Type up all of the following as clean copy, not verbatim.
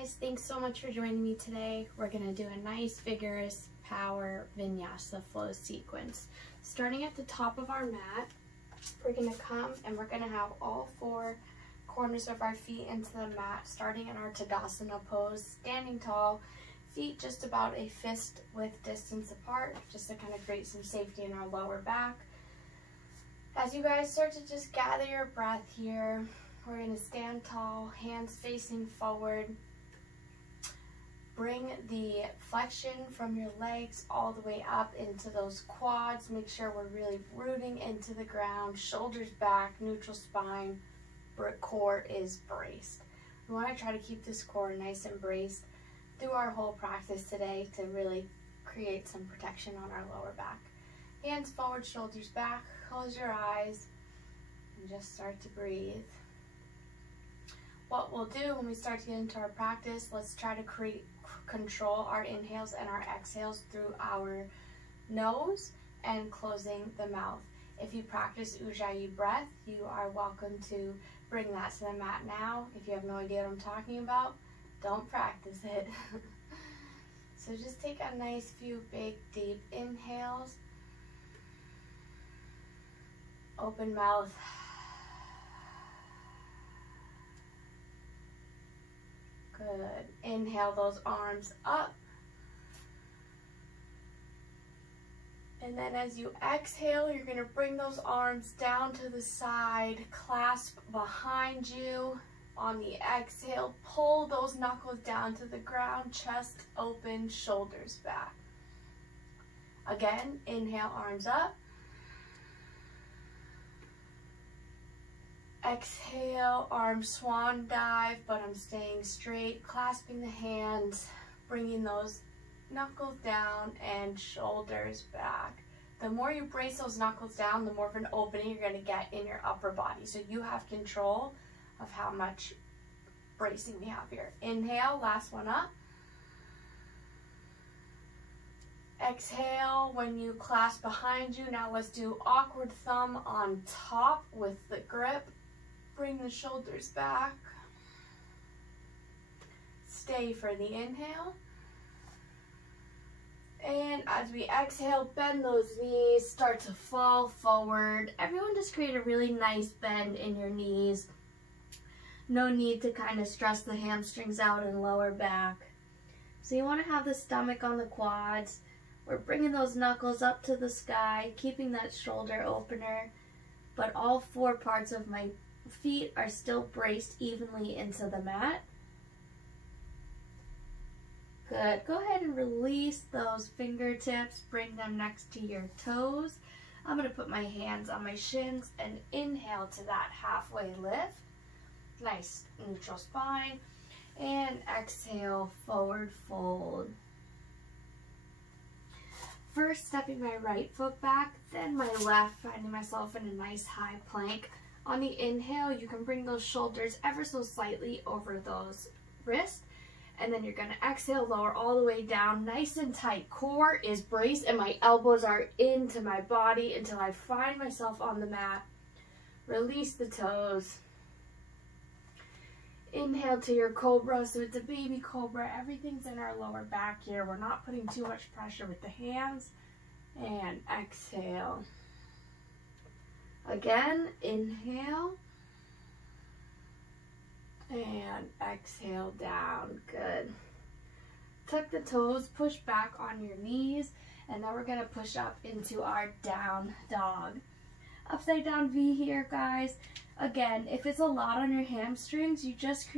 guys, thanks so much for joining me today. We're going to do a nice vigorous power vinyasa flow sequence. Starting at the top of our mat, we're going to come and we're going to have all four corners of our feet into the mat, starting in our Tadasana pose, standing tall, feet just about a fist width distance apart, just to kind of create some safety in our lower back. As you guys start to just gather your breath here, we're going to stand tall, hands facing forward. Bring the flexion from your legs all the way up into those quads. Make sure we're really rooting into the ground, shoulders back, neutral spine, core is braced. We want to try to keep this core nice and braced through our whole practice today to really create some protection on our lower back. Hands forward, shoulders back, close your eyes, and just start to breathe. What we'll do when we start to get into our practice, let's try to control our inhales and our exhales through our nose and closing the mouth. If you practice Ujjayi breath, you are welcome to bring that to the mat now. If you have no idea what I'm talking about, don't practice it. So just take a nice few big deep inhales. Open mouth. Good. Inhale those arms up. And then as you exhale, you're going to bring those arms down to the side, clasp behind you. On the exhale, pull those knuckles down to the ground, chest open, shoulders back. Again, inhale, arms up. Exhale, arm swan dive, but I'm staying straight, clasping the hands, bringing those knuckles down and shoulders back. The more you brace those knuckles down, the more of an opening you're going to get in your upper body. So you have control of how much bracing we have here. Inhale, last one up. Exhale, when you clasp behind you, now let's do awkward thumb on top with the grip. Bring the shoulders back. Stay for the inhale. And as we exhale, bend those knees, start to fall forward. Everyone just create a really nice bend in your knees. No need to kind of stress the hamstrings out and lower back. So you want to have the stomach on the quads. We're bringing those knuckles up to the sky, keeping that shoulder opener, but all four parts of my feet are still braced evenly into the mat. Good. Go ahead and release those fingertips. Bring them next to your toes. I'm going to put my hands on my shins and inhale to that halfway lift. Nice neutral spine. And exhale, forward fold. First, stepping my right foot back, then my left, finding myself in a nice high plank. On the inhale, you can bring those shoulders ever so slightly over those wrists. And then you're going to exhale, lower all the way down, nice and tight. Core is braced and my elbows are into my body until I find myself on the mat. Release the toes. Inhale to your cobra, so it's a baby cobra. Everything's in our lower back here. We're not putting too much pressure with the hands. And exhale. Again, inhale. And exhale down. Good. Tuck the toes, push back on your knees, and then we're going to push up into our down dog. Upside down V here, guys. Again, if it's a lot on your hamstrings, you just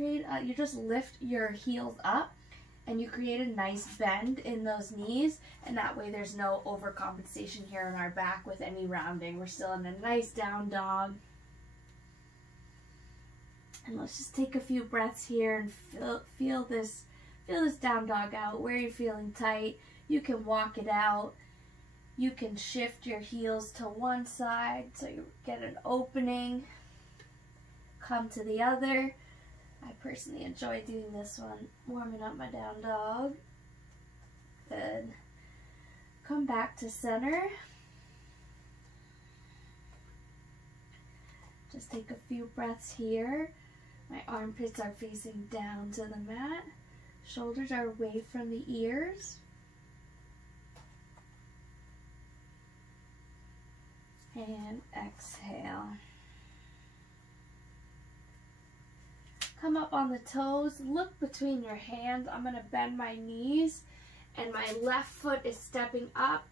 lift your heels up and you create a nice bend in those knees, and that way there's no overcompensation here in our back with any rounding. We're still in a nice down dog. And let's just take a few breaths here and feel this down dog out. Where you're feeling tight, you can walk it out. You can shift your heels to one side so you get an opening. Come to the other. I personally enjoy doing this one, warming up my down dog. Good. Come back to center. Just take a few breaths here. My armpits are facing down to the mat. Shoulders are away from the ears. And exhale. Come up on the toes, look between your hands. I'm gonna bend my knees and my left foot is stepping up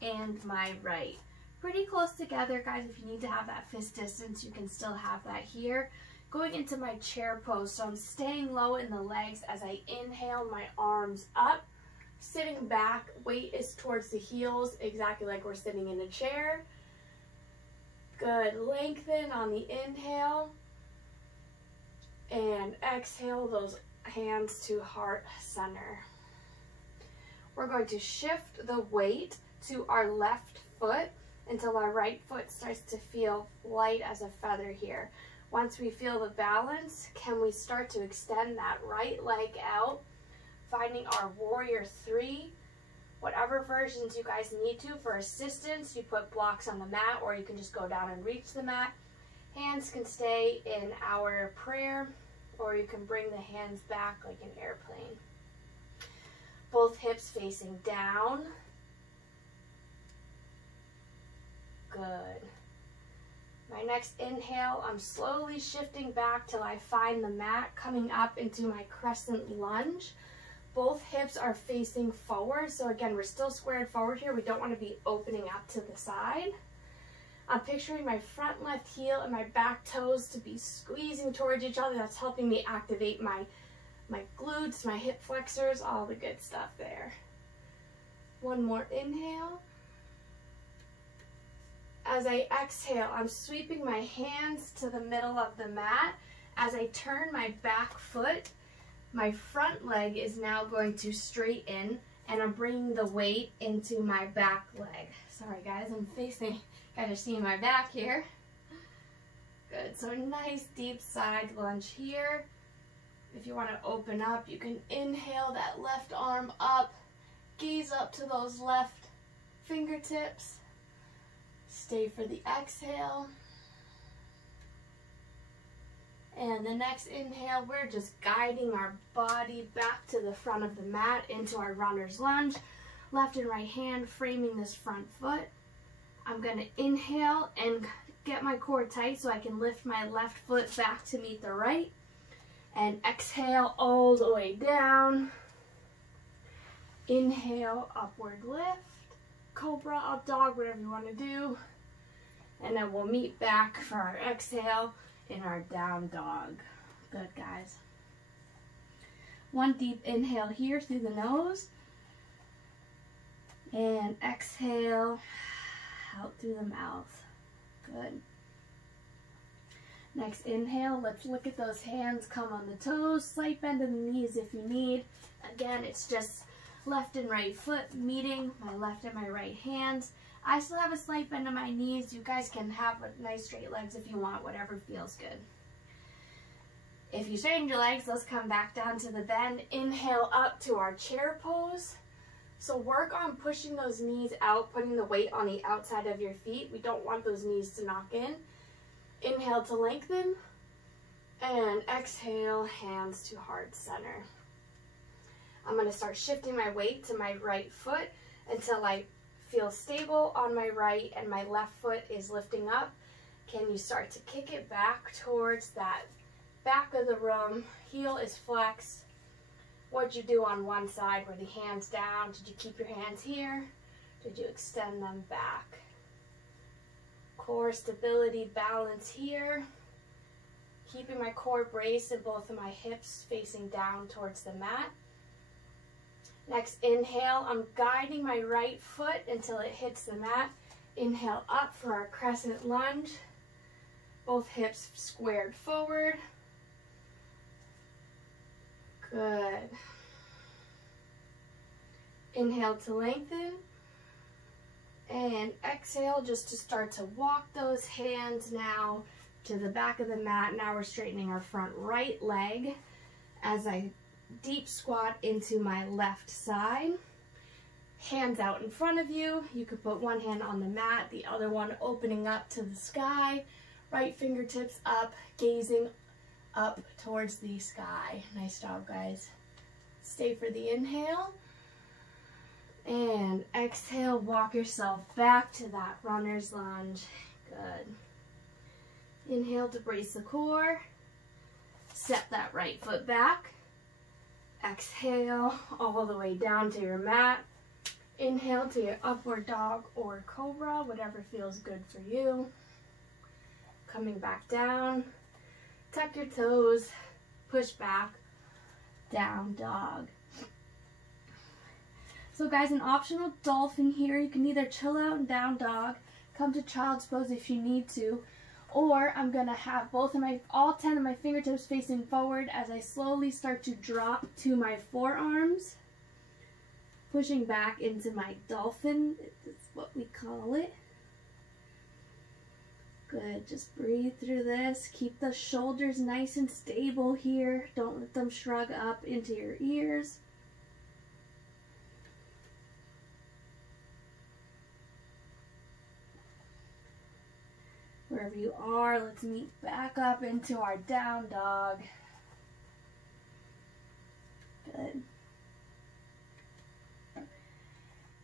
and my right. Pretty close together, guys. If you need to have that fist distance, you can still have that here. Going into my chair pose, so I'm staying low in the legs as I inhale, my arms up. Sitting back, weight is towards the heels, exactly like we're sitting in a chair. Good, lengthen on the inhale. And exhale those hands to heart center. We're going to shift the weight to our left foot until our right foot starts to feel light as a feather here. Once we feel the balance, can we start to extend that right leg out, finding our warrior 3. Whatever versions you guys need to. For assistance, you put blocks on the mat, or you can just go down and reach the mat. Hands can stay in our prayer, or you can bring the hands back like an airplane. Both hips facing down. Good. My next inhale, I'm slowly shifting back till I find the mat, coming up into my crescent lunge. Both hips are facing forward. So again, we're still squared forward here. We don't want to be opening up to the side. I'm picturing my front left heel and my back toes to be squeezing towards each other. That's helping me activate my glutes, my hip flexors, all the good stuff there. One more inhale. As I exhale, I'm sweeping my hands to the middle of the mat. As I turn my back foot, my front leg is now going to straighten, and I'm bringing the weight into my back leg. Sorry guys, I'm facing, kind of seeing my back here. Good, so nice deep side lunge here. If you want to open up, you can inhale that left arm up, gaze up to those left fingertips. Stay for the exhale. And the next inhale, we're just guiding our body back to the front of the mat into our runner's lunge. Left and right hand framing this front foot. I'm going to inhale and get my core tight so I can lift my left foot back to meet the right. And exhale all the way down. Inhale, upward lift. Cobra, up dog, whatever you want to do. And then we'll meet back for our exhale in our down dog. Good, guys. One deep inhale here through the nose. And exhale out through the mouth. Good. Next inhale, let's look at those hands, come on the toes, slight bend in the knees if you need. Again, it's just left and right foot meeting, my left and my right hands. I still have a slight bend in my knees. You guys can have nice straight legs if you want, whatever feels good. If you straighten your legs, let's come back down to the bend. Inhale up to our chair pose. So work on pushing those knees out, putting the weight on the outside of your feet. We don't want those knees to knock in. Inhale to lengthen, and exhale, hands to heart center. I'm going to start shifting my weight to my right foot until I feel stable on my right and my left foot is lifting up. Can you start to kick it back towards that back of the room? Heel is flexed. What'd you do on one side? Were the hands down? Did you keep your hands here? Did you extend them back? Core stability, balance here. Keeping my core braced and both of my hips facing down towards the mat. Next inhale, I'm guiding my right foot until it hits the mat. Inhale up for our crescent lunge. Both hips squared forward. Good. Inhale to lengthen. And exhale just to start to walk those hands now to the back of the mat. Now we're straightening our front right leg as I deep squat into my left side. Hands out in front of you. You could put one hand on the mat, the other one opening up to the sky. Right fingertips up, gazing up towards the sky. Nice job, guys. Stay for the inhale. And exhale, walk yourself back to that runner's lunge. Good. Inhale to brace the core. Step that right foot back. Exhale all the way down to your mat. Inhale to your upward dog or cobra, whatever feels good for you. Coming back down. Tuck your toes. Push back. Down dog. So guys, an optional dolphin here. You can either chill out and down dog, come to child's pose if you need to, or I'm gonna have all 10 of my fingertips facing forward as I slowly start to drop to my forearms, pushing back into my dolphin. That's what we call it. Good, just breathe through this. Keep the shoulders nice and stable here. Don't let them shrug up into your ears. Wherever you are, let's meet back up into our down dog. Good.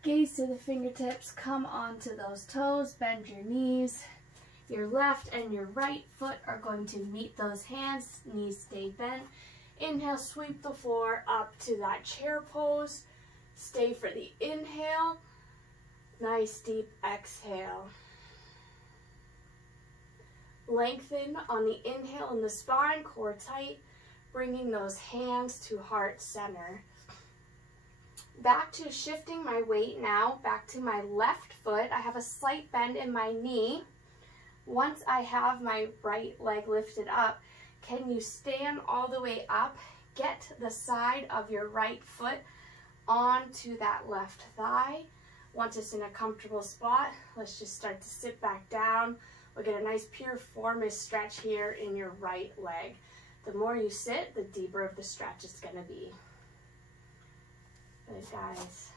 Gaze to the fingertips, come onto those toes, bend your knees. Your left and your right foot are going to meet those hands, knees stay bent. Inhale, sweep the floor up to that chair pose. Stay for the inhale. Nice deep exhale. Lengthen on the inhale in the spine, core tight, bringing those hands to heart center. Back to shifting my weight now, back to my left foot. I have a slight bend in my knee. Once I have my right leg lifted up, can you stand all the way up? Get the side of your right foot onto that left thigh. Once it's in a comfortable spot, let's just start to sit back down. We'll get a nice piriformis stretch here in your right leg. The more you sit, the deeper of the stretch it's going to be. Good, guys.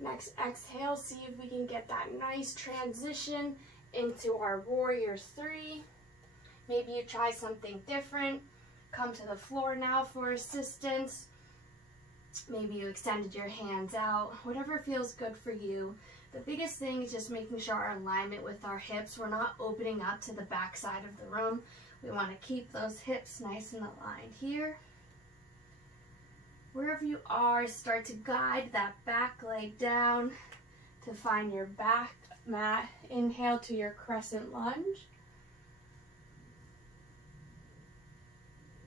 Next exhale, see if we can get that nice transition into our warrior 3. Maybe you try something different. Come to the floor now for assistance. Maybe you extended your hands out. Whatever feels good for you. The biggest thing is just making sure our alignment with our hips, we're not opening up to the back side of the room. We want to keep those hips nice and aligned here. Wherever you are, start to guide that back leg down to find your back mat. Inhale to your crescent lunge.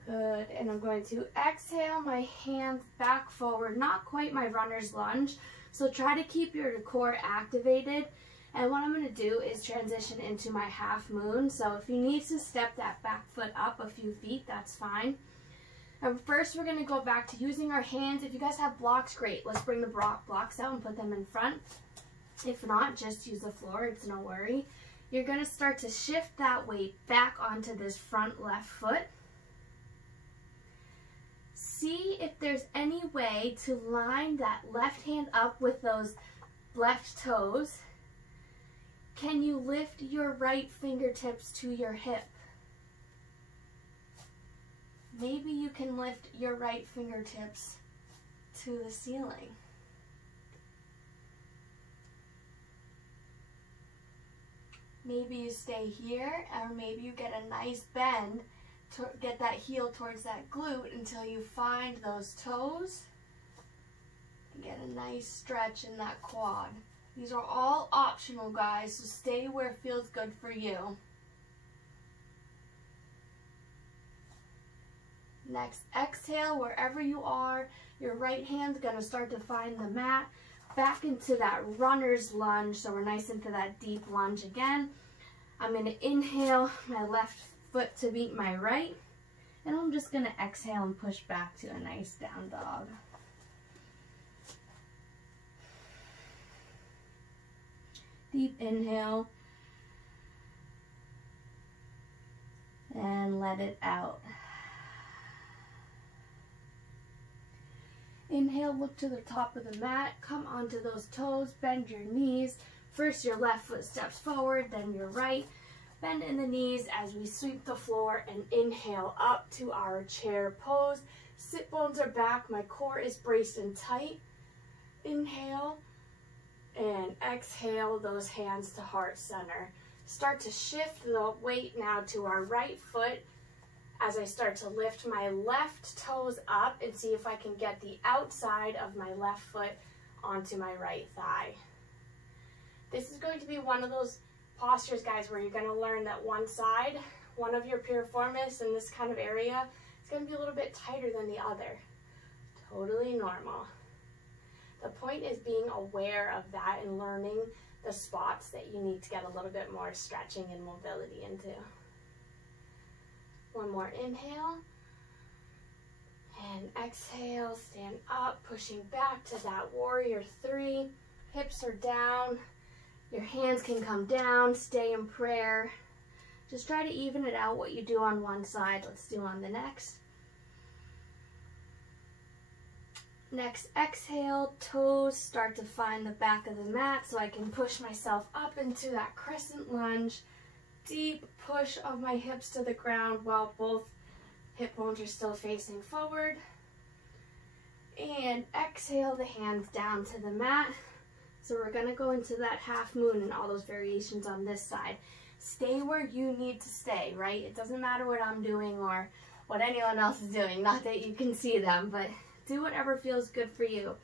Good, and I'm going to exhale my hands back forward, not quite my runner's lunge. So try to keep your core activated. And what I'm going to do is transition into my half moon. So if you need to step that back foot up a few feet, that's fine. And first we're going to go back to using our hands. If you guys have blocks, great. Let's bring the blocks out and put them in front. If not, just use the floor. It's no worry. You're going to start to shift that weight back onto this front left foot. See if there's any way to line that left hand up with those left toes. Can you lift your right fingertips to your hip? Maybe you can lift your right fingertips to the ceiling. Maybe you stay here, or maybe you get a nice bend to get that heel towards that glute until you find those toes and get a nice stretch in that quad. These are all optional, guys, so stay where it feels good for you. Next, exhale wherever you are. Your right hand's gonna start to find the mat. Back into that runner's lunge, so we're nice into that deep lunge again. I'm gonna inhale my left foot to meet my right, and I'm just gonna exhale and push back to a nice down dog. Deep inhale, and let it out. Inhale, look to the top of the mat, come onto those toes, bend your knees, First, your left foot steps forward, then your right. Bend in the knees as we sweep the floor and inhale up to our chair pose. Sit bones are back, my core is braced and tight. Inhale and exhale those hands to heart center. Start to shift the weight now to our right foot as I start to lift my left toes up and see if I can get the outside of my left foot onto my right thigh. This is going to be one of those postures, guys, where you're going to learn that one side, one of your piriformis in this kind of area, is going to be a little bit tighter than the other. Totally normal. The point is being aware of that and learning the spots that you need to get a little bit more stretching and mobility into. One more inhale. And exhale, stand up, pushing back to that warrior three. Hips are down. Your hands can come down, stay in prayer. Just try to even it out what you do on one side. Let's do on the next. Next, exhale, toes start to find the back of the mat so I can push myself up into that crescent lunge. Deep push of my hips to the ground while both hip bones are still facing forward. And exhale the hands down to the mat. So we're gonna go into that half moon and all those variations on this side. Stay where you need to stay, right? It doesn't matter what I'm doing or what anyone else is doing. Not that you can see them, but do whatever feels good for you.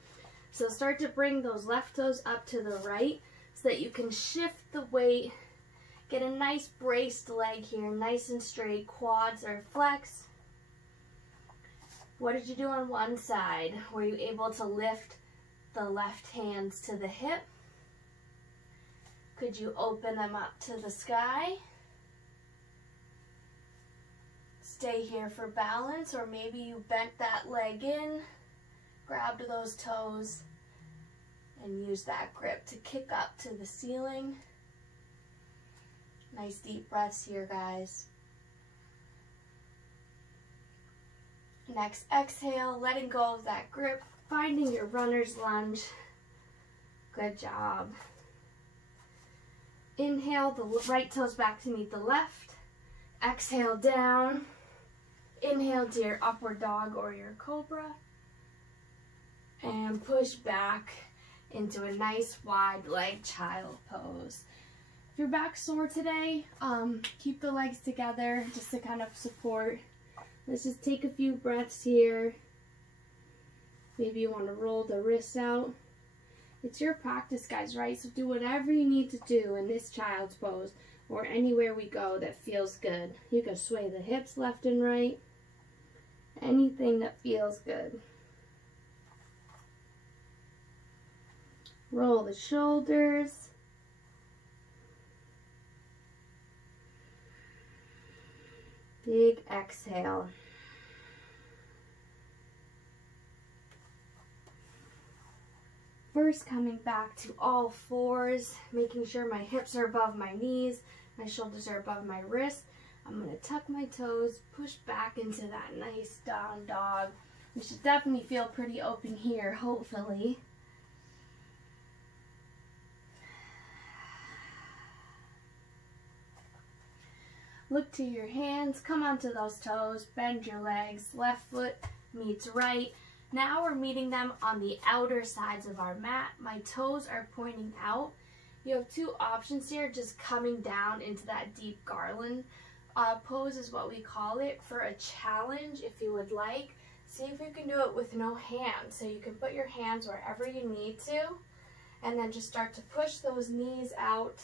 So start to bring those left toes up to the right so that you can shift the weight. Get a nice braced leg here, nice and straight. Quads are flexed. What did you do on one side? Were you able to lift the left hands to the hip? Could you open them up to the sky? Stay here for balance, or maybe you bent that leg in, grabbed those toes, and use that grip to kick up to the ceiling. Nice deep breaths here, guys. Next, exhale, letting go of that grip, finding your runner's lunge. Good job. Inhale, the right toes back to meet the left. Exhale down. Inhale to your upward dog or your cobra. And push back into a nice wide leg child pose. If your back's sore today, keep the legs together just to kind of support. Let's just take a few breaths here. Maybe you want to roll the wrists out. It's your practice, guys, right? So do whatever you need to do in this child's pose or anywhere we go that feels good. You can sway the hips left and right. Anything that feels good. Roll the shoulders. Big exhale. First, coming back to all fours, making sure my hips are above my knees, my shoulders are above my wrists. I'm going to tuck my toes, push back into that nice down dog. You should definitely feel pretty open here, hopefully. Look to your hands, come onto those toes, bend your legs, left foot meets right. Now we're meeting them on the outer sides of our mat. My toes are pointing out. You have two options here, just coming down into that deep garland pose is what we call it, for a challenge if you would like. See if you can do it with no hands. So you can put your hands wherever you need to, and then just start to push those knees out.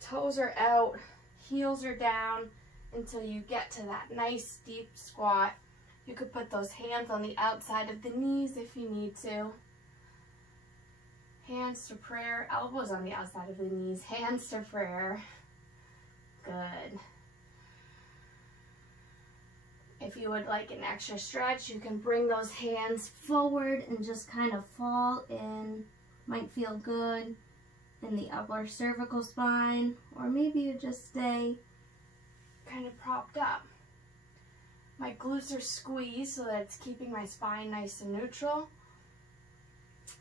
Toes are out, heels are down until you get to that nice deep squat. You could put those hands on the outside of the knees if you need to. Hands to prayer, elbows on the outside of the knees, hands to prayer. Good. If you would like an extra stretch, you can bring those hands forward and just kind of fall in. Might feel good in the upper cervical spine, or maybe you just stay kind of propped up. My glutes are squeezed so that it's keeping my spine nice and neutral.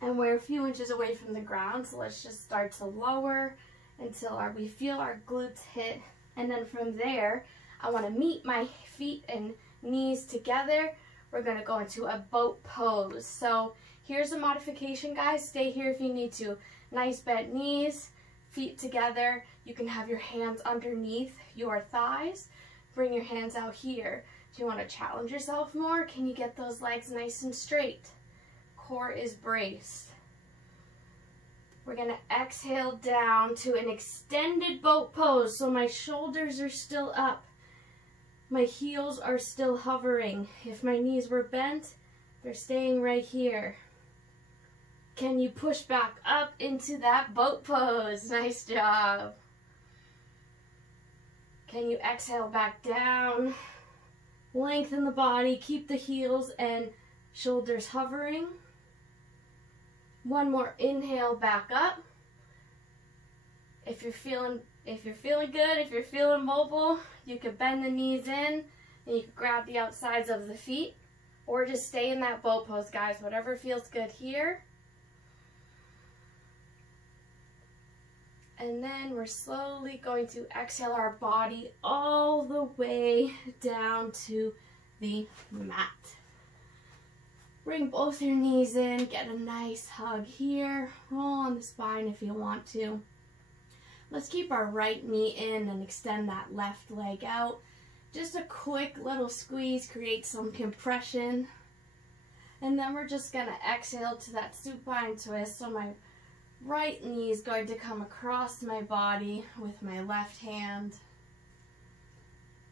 And we're a few inches away from the ground, so let's just start to lower until we feel our glutes hit. And then from there, I want to meet my feet and knees together. We're going to go into a boat pose. So here's a modification, guys. Stay here if you need to. Nice bent knees, feet together. You can have your hands underneath your thighs. Bring your hands out here. Do you want to challenge yourself more? Can you get those legs nice and straight? Core is braced. We're going to exhale down to an extended boat pose. So my shoulders are still up. My heels are still hovering. If my knees were bent, they're staying right here. Can you push back up into that boat pose? Nice job. Can you exhale back down? Lengthen the body. Keep the heels and shoulders hovering. One more inhale back up. If you're feeling good, if you're feeling mobile, you can bend the knees in and you can grab the outsides of the feet or just stay in that boat pose, guys. Whatever feels good here. And then we're slowly going to exhale our body all the way down to the mat. Bring both your knees in, get a nice hug here. Roll on the spine if you want to. Let's keep our right knee in and extend that left leg out. Just a quick little squeeze, create some compression. And then we're just going to exhale to that supine twist. So my right knee is going to come across my body with my left hand.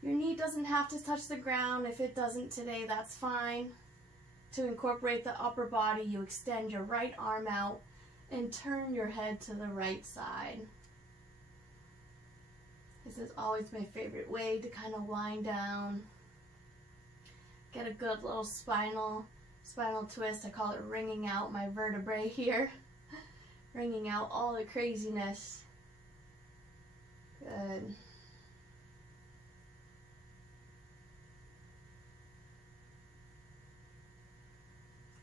Your knee doesn't have to touch the ground. If it doesn't today, that's fine. To incorporate the upper body, you extend your right arm out and turn your head to the right side. This is always my favorite way to kind of wind down. Get a good little spinal twist. I call it wringing out my vertebrae here. Wringing out all the craziness. Good.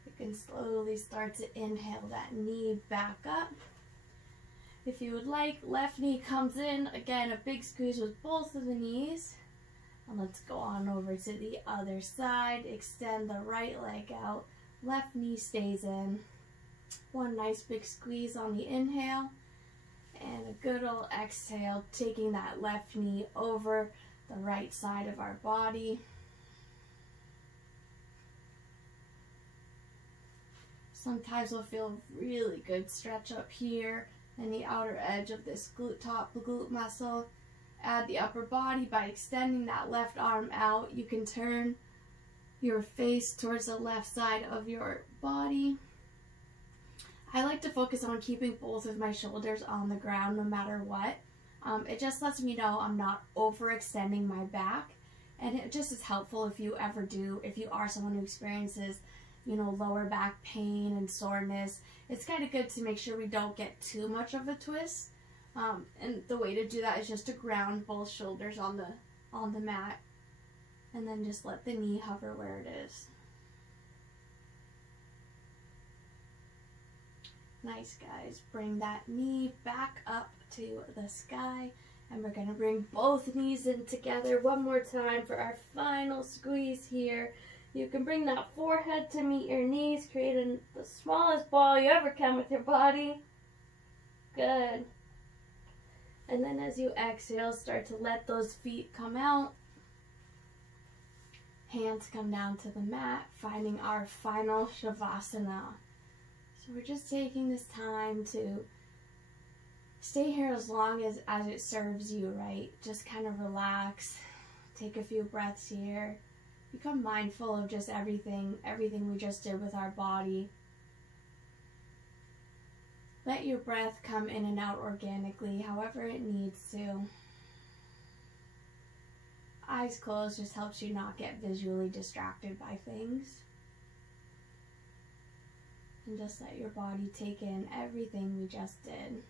You can slowly start to inhale that knee back up. If you would like, left knee comes in. Again, a big squeeze with both of the knees. And let's go on over to the other side. Extend the right leg out. Left knee stays in. One nice big squeeze on the inhale. And a good old exhale, taking that left knee over the right side of our body. Sometimes we'll feel really good stretch up here in the outer edge of this glute muscle. Add the upper body by extending that left arm out. You can turn your face towards the left side of your body. I like to focus on keeping both of my shoulders on the ground no matter what. It just lets me know I'm not overextending my back, and it just is helpful if you are someone who experiences, lower back pain and soreness. It's kind of good to make sure we don't get too much of a twist. And the way to do that is just to ground both shoulders on the mat, and then just let the knee hover where it is. Nice, guys. Bring that knee back up to the sky, and we're going to bring both knees in together one more time for our final squeeze here. You can bring that forehead to meet your knees, creating the smallest ball you ever can with your body. Good. And then as you exhale, start to let those feet come out. Hands come down to the mat, finding our final Shavasana. So we're just taking this time to stay here as long as it serves you, right? Just kind of relax, take a few breaths here. Become mindful of just everything we just did with our body. Let your breath come in and out organically, however it needs to. Eyes closed just helps you not get visually distracted by things. And just let your body take in everything we just did.